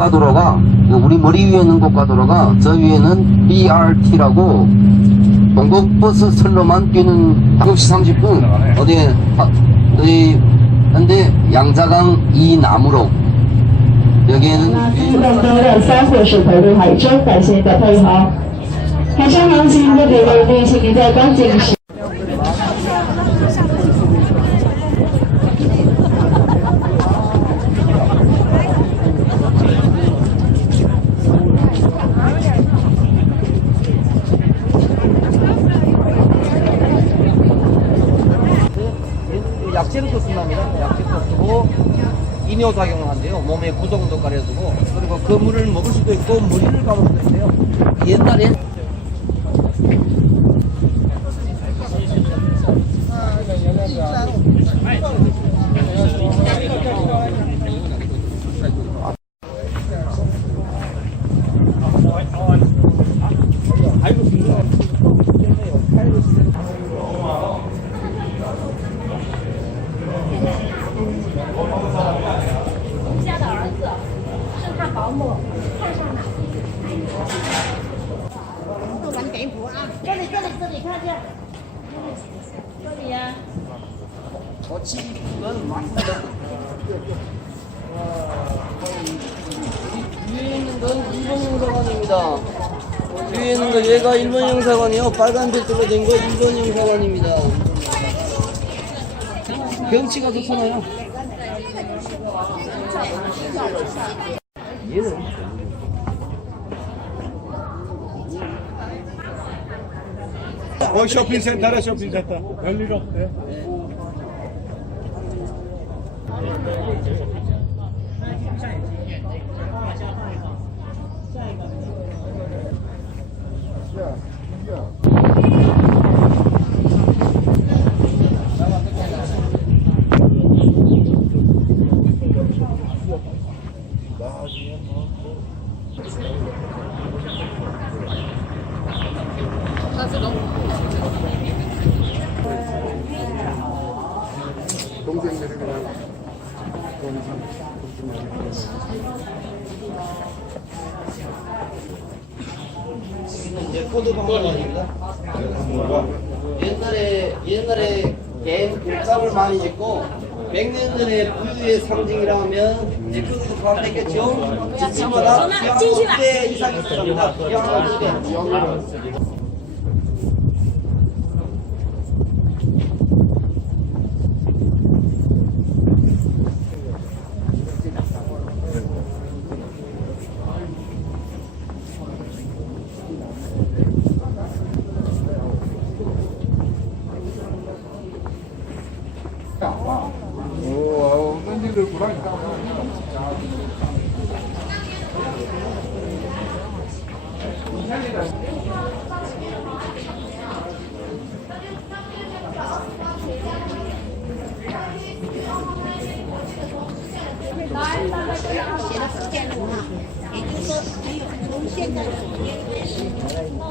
고가도로가 그 우리 머리 위에 있는 고가도로가 저 위에는 BRT라고 동국버스 선로만 뛰는 9시 30분 어디에 아, 어디 현대 양자강 이남으로 那 여기에는 自动灯的三货是投入海中，感谢你的配合。海上航行的旅游并请您在观景时。 이뇨작용을 한대요. 몸에 구동도 가려주고 그리고 그 물을 먹을 수도 있고 물을 감을 수도 있대요. 옛날에 거치는 맞습니다. 뒤에 있는 건 일본 영사관입니다. 뒤에 있는 거 얘가 일본 영사관이요. 빨간 벨트로 된거 일본 영사관입니다. 경치가 좋잖아요. 얘는 어 쇼핑센터라 쇼핑센터 별일 없대 이제 코드 박물관입니다. 옛날에 옛날에 개 글감을 많이 짓고 100년 전에 부유의 상징이라 하면 지금도 다 뺐겠죠? 지침마다 기왕대 이상이 있습니다.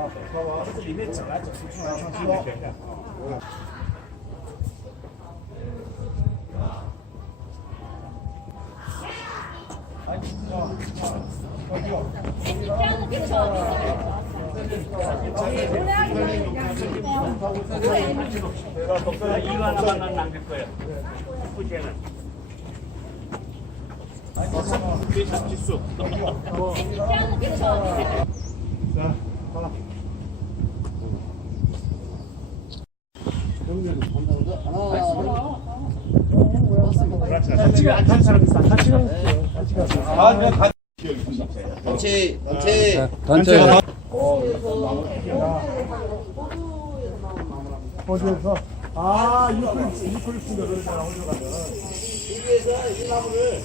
기왕대. 이거 하나만 남길 거예요 후제는 지수 자 가라 감사합니다. 하나, 같이 가, 같이 사람 있어. 같이 가세요. 아, 그냥 같이. 단체 단체 단체. 호주에서. 아, 유클립스, 유클립스인가 그러잖아, 호주 가면. 여기에서 이 나무를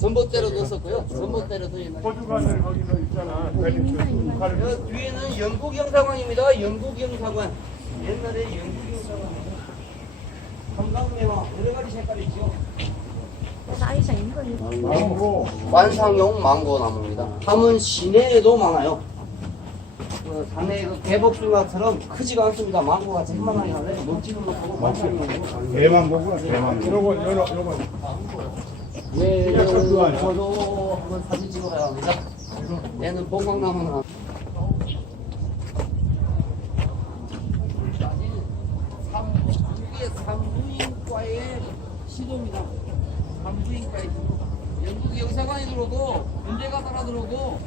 전봇대로 넣었었고요. 전봇대로도 옛날에. 호주 가면 거기서 있잖아. 저 뒤에는 영국 영사관입니다. 영국 영사관. 옛날에 영국. 삼각매와 여러 가지 색깔이 있죠. 망고. 완상용 망고 나무입니다. 함은 시내에도 많아요. 그 산에 그 대복숭아처럼 크지가 않습니다. 망고가 쟁만하게 하네. 먹지는 못하고. 대망고구나, 대망고. 요거, 요거, 요거. 예, 그거 그거 아니야? 저도 한번 사진 찍어야 합니다. 얘는 봉황나무는 이게 산부인과의 시도입니다. 산부인과의 시도. 영국 영사관이 들어오고 군대가 따라 들어오고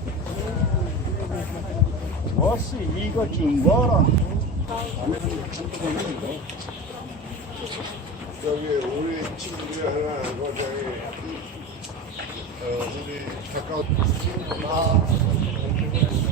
뭐시, 이거 좀 뭐라. 저기 우리 친구들이 하나 그 저기 어 우리 가까운 언덕입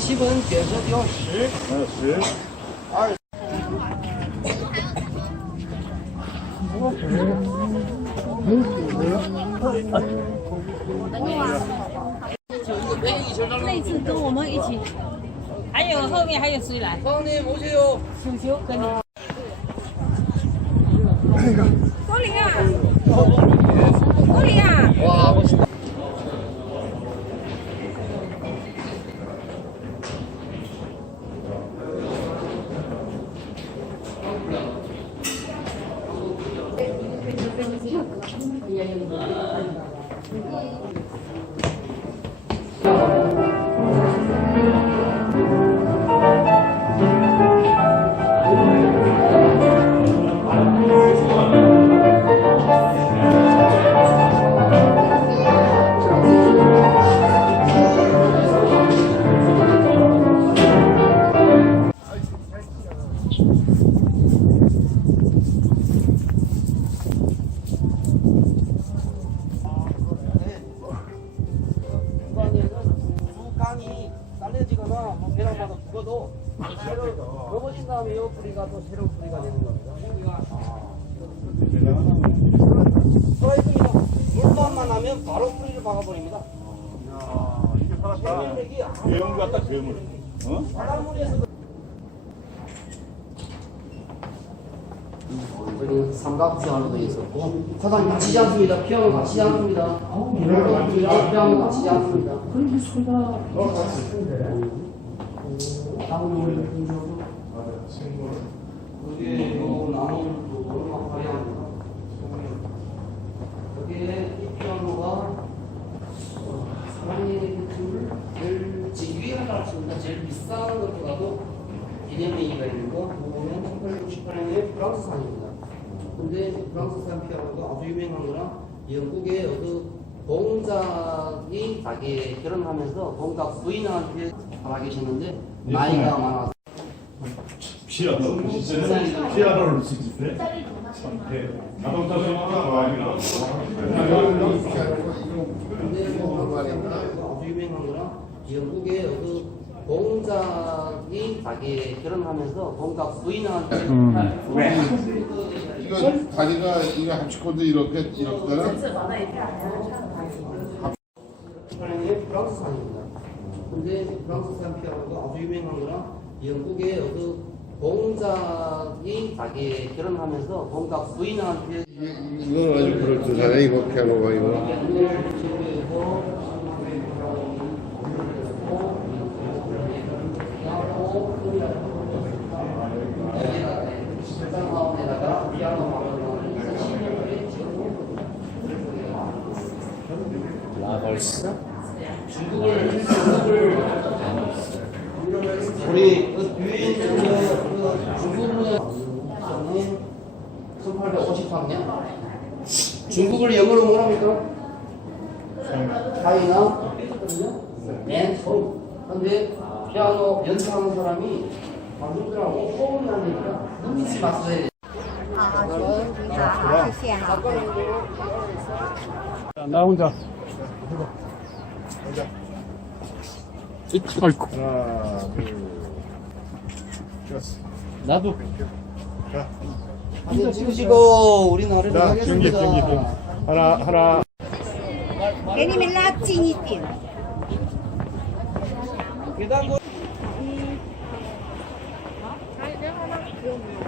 七分点车标较，还。那次跟我们一起，还有后面还有谁来？ 배랑마다 죽어도 새로 넘어진 다음에 이 뿌리가 또 새로운 뿌리가 되는 겁니다. 서해분이요 물만만 하면 바로 뿌리를 박아버립니다. 야, 이게 살았다. 괴물 같다, 괴물. 어? 바닷물에서 여기 되어 있었고 사장님 다치지 않습니다. 피아노 다치지 않습니다. 피아노 다치지 않습니다. 여기에 요 나무들도 너무 화려합니다. 여기에 이 피아노가 사랑의 그 제일 제일 위에 하나 있습니다. 제일 비싼 것보다도 기념회의가 있는 거 보면 1868년에 프랑스산입니다. 근데 프랑스산 피아노가 아주 유명한 거나 영국의 어떤 공작이 자기 결혼하면서 공작 부인한테 살아 계셨는데 나이가 많아서. 피아노 피아노를 치지 자동차 전문가 아니라 근데 뭐 아주 유명한 거나 영국의 어떤 공작이 자기 결혼하면서 공작 부인한테 이거 다리가 이거 합치고도 이렇게 이렇게 되나? 18년에 프랑스산입니다. 근데 프랑스산 피아노가 아주 유명한 거나 영국의 어떤 공작이 자기 결혼하면서 공작 부인한테 이건 아주 그럴듯하네 이거 피아노가 이거. 우리 그 유인 그, 그 중국은 1853년 중국을 영어로 뭐랍니까? 차이나 맨 처음 근데 피아노 연주하는 사람이 한국들하고 호흡을 하니까 눈빛이 맞서야 돼 好，请你好，谢谢哈。 나 혼자 아이고. 하나, 둘, 좋았어. 나도. 자, 사진 찍으시고 우리 나를 자, 경기, 하겠습니다. 경기, 경기. 하나, 하나. Vení, me la chiniti. 계단 거- 그-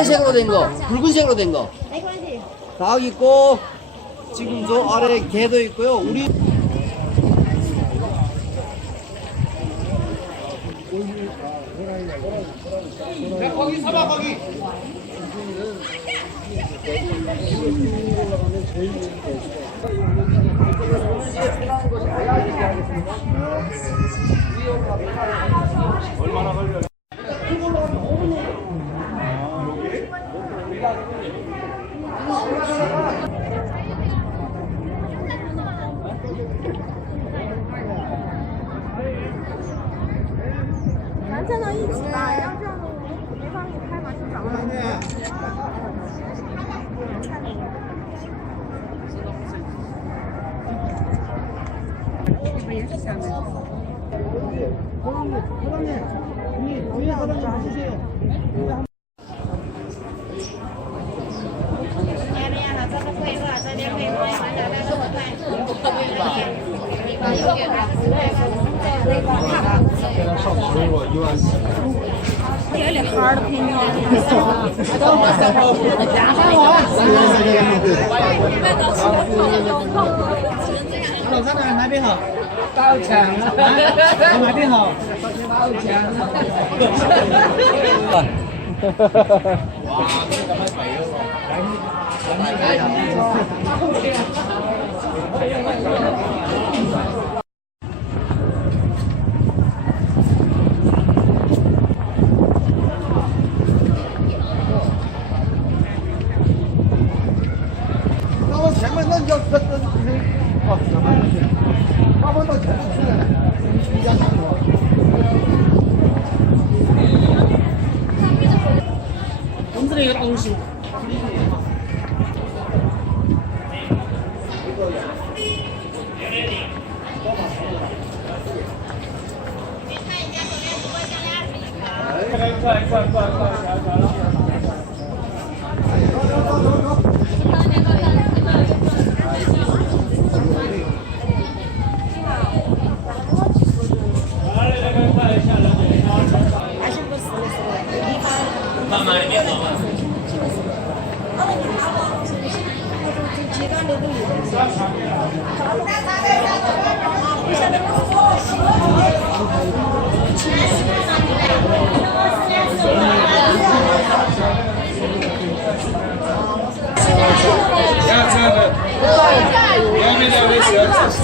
빨간색으로 된 거, 붉은색으로 된 거. 닭 있고, 지금 저 아래 개도 있고요. 우리 야, 거기 서봐 거기. 얼마나 걸려? 老三，老三，老好。高墙啊，哪边好？高墙到前面那叫那那那哦，什么？ 염소리가 나오시고 Go, go, go, go. 要这样的。要明天开始。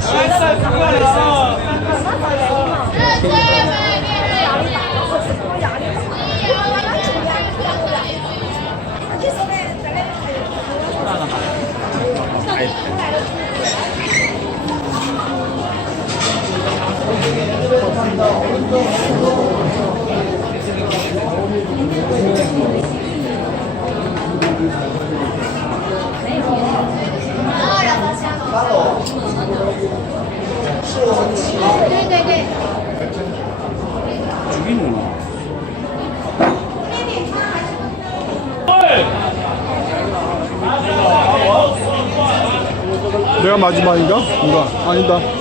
三站快了啊！三站快了啊！自己。 내가 마지막인가? 뭔가 아니다.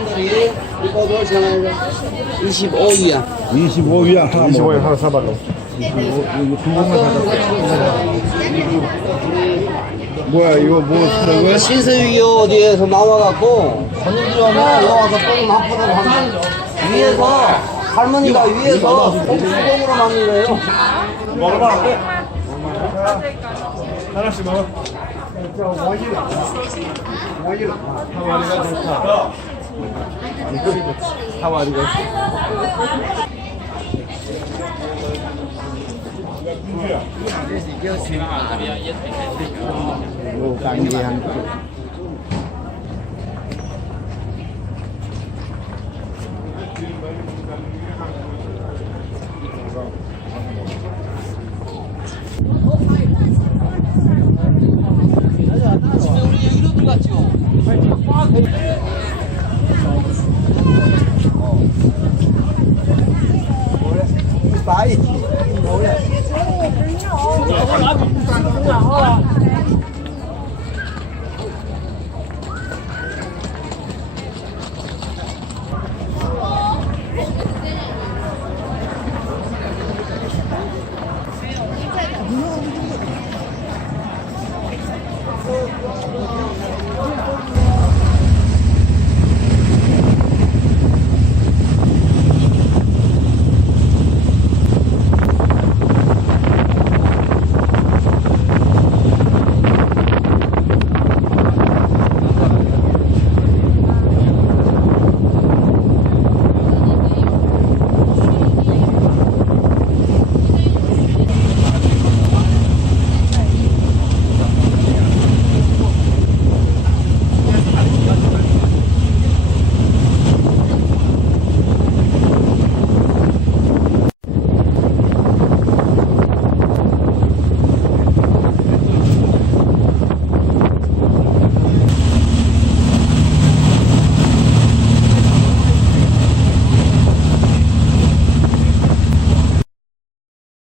이거도 저는 25위야. 25위야 하나 25위 하나. 25, 이거 두 번만 사달라고. 뭐야 이거 뭐 쓰는 거야? 신세위 어디에서 나와갖고 손님들이 오면 와서 뽕이 맛보다고 하면 위에서 할머니가 위에서 뽕수건으로 만든 거예요. 먹어봐. 하나씩 먹어. 사와리가 좋다. 사와리가 뭐 깐기한